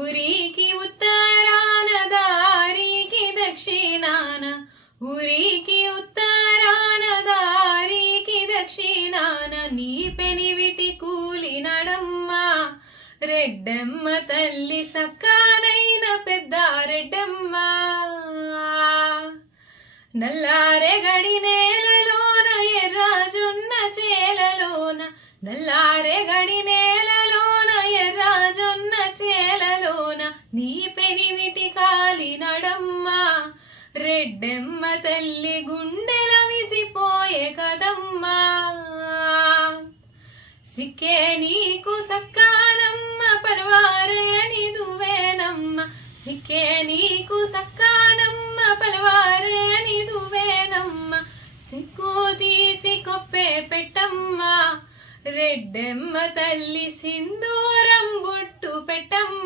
ఊరికి ఉత్తరాన దారికి దక్షిణాన, ఊరికి ఉత్తరాన దారికి దక్షిణాన, నీ పెనివిటి కూలి నడమ్మా రెడ్డమ్మ తల్లి సక్కానైన పెద్ద రెడ్డమ్మ. నల్లారె గడి నేలలోన ఎర్రాజొన్న చేలలోన, నల్లారె గడి నేలలోన ఎర్రాజొన్న చేలలోన, నీ పెనివిటి కాలి నడమ్మా రెడ్డమ్మ తల్లి గుండెల విసిపోయే కదమ్మా. సిక్కే నీకు సక్కానమ్మ పలవారే నిదువేనమ్మ, సిక్కే నీకు సక్కానమ్మ పలవారే నిదువేనమ్మ, సిక్కు తీసి కొప్పే పెట్టమ్మ రెడ్డమ్మ తల్లి సింధూరం బొట్టు పెట్టమ్మ.